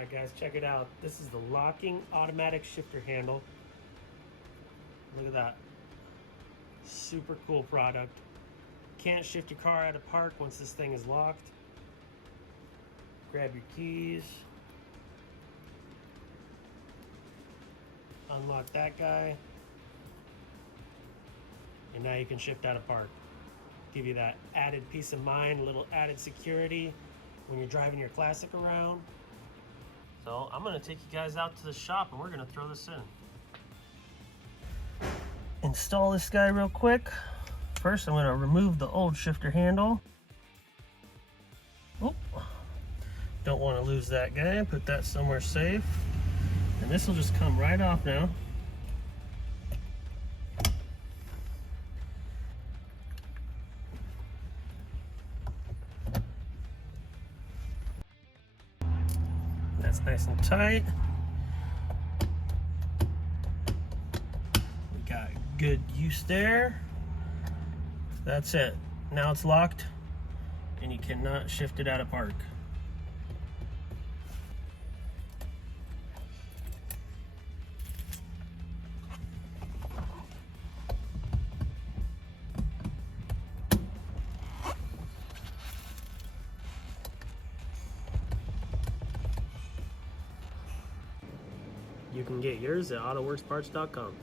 Alright guys, check it out. This is the locking automatic shifter handle. Look at that. Super cool product. Can't shift your car out of park once this thing is locked. Grab your keys. Unlock that guy. And now you can shift out of park. Give you that added peace of mind, a little added security when you're driving your classic around. So I'm gonna take you guys out to the shop and we're gonna throw this in. Install this guy real quick. First, I'm gonna remove the old shifter handle. Oh, don't wanna lose that guy. Put that somewhere safe. And this will just come right off now. That's nice and tight. We got good use there. That's it. Now it's locked and you cannot shift it out of park. You can get yours at autoworksparts.com.